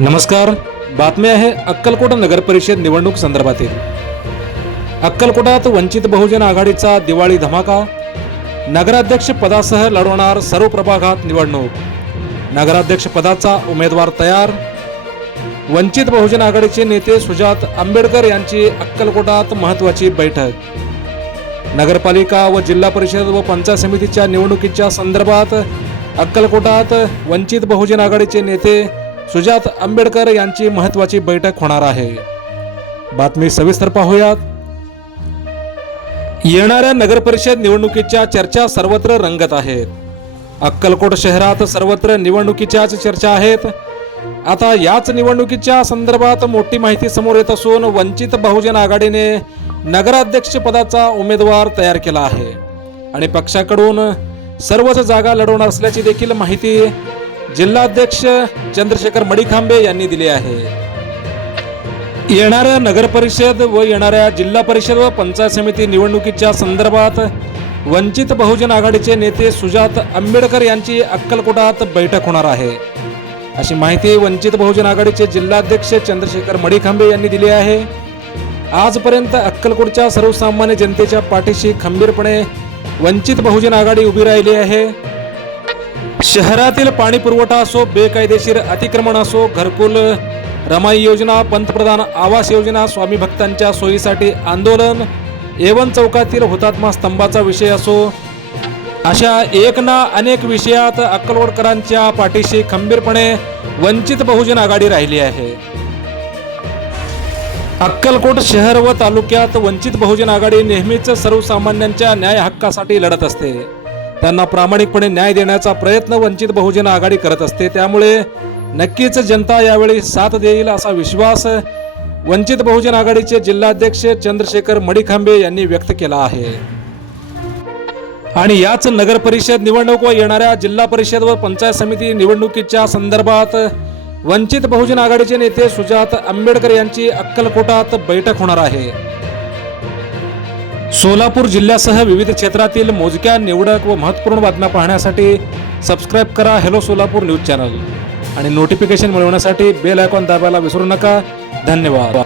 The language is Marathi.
नमस्कार. बातमी आहे अक्कलकोट नगर परिषद निवडणूक संदर्भातील. अक्कलकोटात वंचित बहुजन आघाडीचा दिवाळी धमाका. नगराध्यक्ष पदासह लढवणार सर्व प्रभागात निवडणूक. नगराध्यक्ष पदाचा उमेदवार तयार. वंचित बहुजन आघाडीचे नेते सुजात आंबेडकर यांची अक्कलकोटात महत्वाची बैठक. नगरपालिका व जिल्हा परिषद व पंचायत समितीच्या निवडणुकीच्या संदर्भात अक्कलकोटात वंचित बहुजन आघाडीचे नेते सुजात आंबेडकर यांची महत्वाची बैठक होणार आहे. बातमी सविस्तर पाहूयात. येणाऱ्या नगरपरिषद निवडणुकीच्या चर्चा सर्वत्र रंगत आहेत. अक्कलकोट शहरात सर्वत्र निवडणुकीच्याच चर्चा आहेत. आता याच निवडणुकीच्या संदर्भात मोठी माहिती समोर येत असून वंचित बहुजन आघाडीने नगराध्यक्ष पदाचा उमेदवार तयार केला आहे. आणि पक्षाकडून सर्वच जागा लढवणार असल्याची देखील माहिती जिल्हाध्यक्ष चंद्रशेखर मडिखांबे यांनी दिली आहे. येणाऱ्या नगरपरिषद व येणाऱ्या जिल्हा परिषद व पंचायत समिती निवडणुकीच्या संदर्भात वंचित बहुजन आघाडीचे नेते सुजात आंबेडकर यांची अक्कलकोटात बैठक होणार आहे. अशी माहिती वंचित बहुजन आघाडीचे जिल्हाध्यक्ष चंद्रशेखर मडिखांबे यांनी दिली आहे. आजपर्यंत अक्कलकोटच्या सर्वसामान्य जनतेच्या पाठीशी खंबीरपणे वंचित बहुजन आघाडी उभी राहिली आहे. शहरातील पाणी पुरवठा असो बेकायदेशीर अतिक्रमण असो घरकुल रमाई योजना पंतप्रधान आवास योजना स्वामी भक्तांच्या सोयीसाठी आंदोलन एवन चौकातील हुतात्मा स्तंभाचा विषय असो अशा एक ना अनेक विषयात अक्कलवडकरांच्या पाठीशी खंबीरपणे वंचित बहुजन आघाडी राहिली आहे. अक्कलकोट शहर व तालुक्यात वंचित बहुजन आघाडी नेहमीच सर्वसामान्यांच्या न्याय हक्कासाठी लढत असते. त्यांना प्रामाणिकपणे न्याय देण्याचा प्रयत्न वंचित बहुजन आघाडी करत असते. त्यामुळे नक्कीच जनता यावेळी साथ देईल असा विश्वास वंचित बहुजन आघाडीचे जिल्हाध्यक्ष चंद्रशेखर मडिखांबे यांनी व्यक्त केला आहे. आणि याच नगर परिषद निवडणूक व येणाऱ्या जिल्हा परिषद व पंचायत समिती निवडणुकीच्या संदर्भात वंचित बहुजन आघाडीचे नेते सुजात आंबेडकर यांची अक्कलकोटात बैठक होणार आहे. सोलापूर जिल्ह्यासह विविध क्षेत्रातील मोजक्या निवडक व महत्त्वपूर्ण बातम्या पाहण्यासाठी सबस्क्राईब करा हॅलो सोलापूर न्यूज चॅनल आणि नोटिफिकेशन मिळवण्यासाठी बेल आयकॉन दाबायला विसरू नका. धन्यवाद.